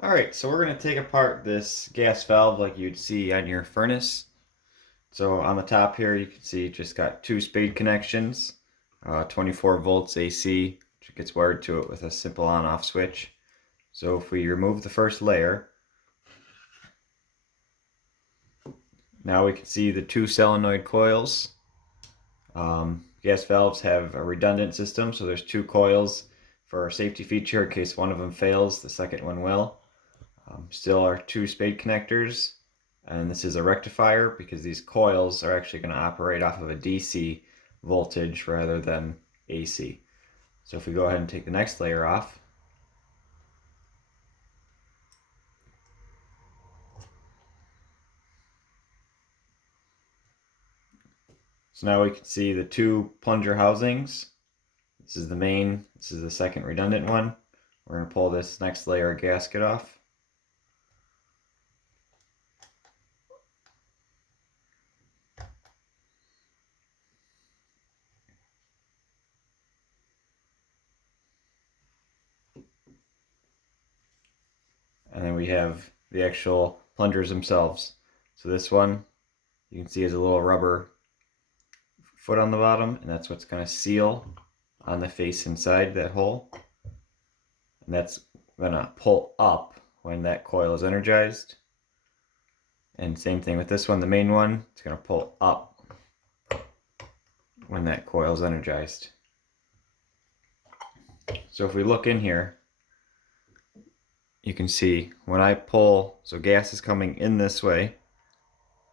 Alright, so we're going to take apart this gas valve like you'd see on your furnace. So on the top here you can see just got two spade connections, 24 volts AC, which gets wired to it with a simple on-off switch. So if we remove the first layer, now we can see the two solenoid coils. Gas valves have a redundant system, so there's two coils for a safety feature in case one of them fails, the second one will. Still our two spade connectors, and this is a rectifier because these coils are actually going to operate off of a DC voltage rather than AC. So if we go ahead and take the next layer off, so now we can see the two plunger housings. This is the main, this is the second redundant one. We're going to pull this next layer of gasket off. And then we have the actual plungers themselves. So this one you can see has a little rubber foot on the bottom, and that's what's going to seal on the face inside that hole. And that's going to pull up when that coil is energized. And same thing with this one, the main one, it's going to pull up when that coil is energized. So if we look in here, you can see when I pull, so gas is coming in this way,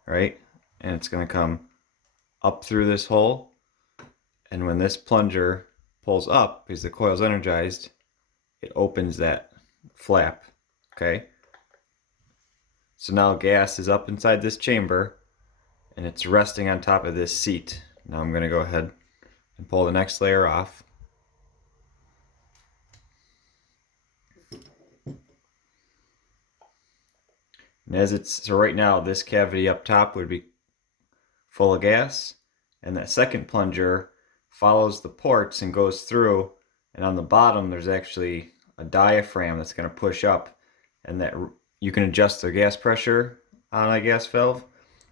right? And it's going to come up through this hole. And when this plunger pulls up, because the coil is energized, it opens that flap, okay? So now gas is up inside this chamber, and it's resting on top of this seat. Now I'm going to go ahead and pull the next layer off. And as it's, so right now this cavity up top would be full of gas, and that second plunger follows the ports and goes through, and on the bottom there's actually a diaphragm that's going to push up, and that you can adjust the gas pressure on a gas valve.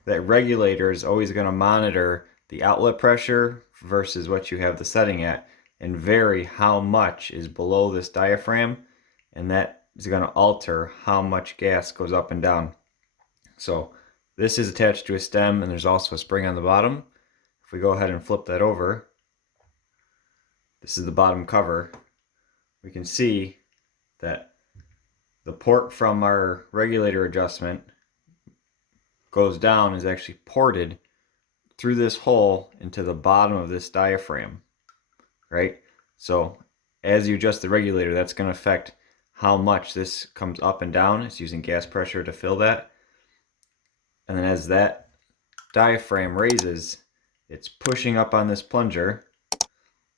That regulator is always going to monitor the outlet pressure versus what you have the setting at and vary how much is below this diaphragm, and that is going to alter how much gas goes up and down. So this is attached to a stem, and there's also a spring on the bottom. If we go ahead and flip that over, this is the bottom cover. We can see that the port from our regulator adjustment goes down, is actually ported through this hole into the bottom of this diaphragm, right? So as you adjust the regulator, that's going to affect how much this comes up and down. It's using gas pressure to fill that. And then as that diaphragm raises, it's pushing up on this plunger,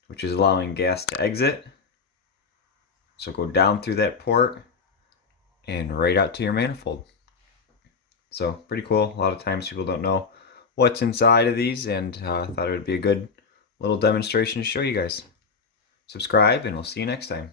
which is allowing gas to exit. So go down through that port and right out to your manifold. So pretty cool. A lot of times people don't know what's inside of these, and I thought it would be a good little demonstration to show you guys. Subscribe, and we'll see you next time.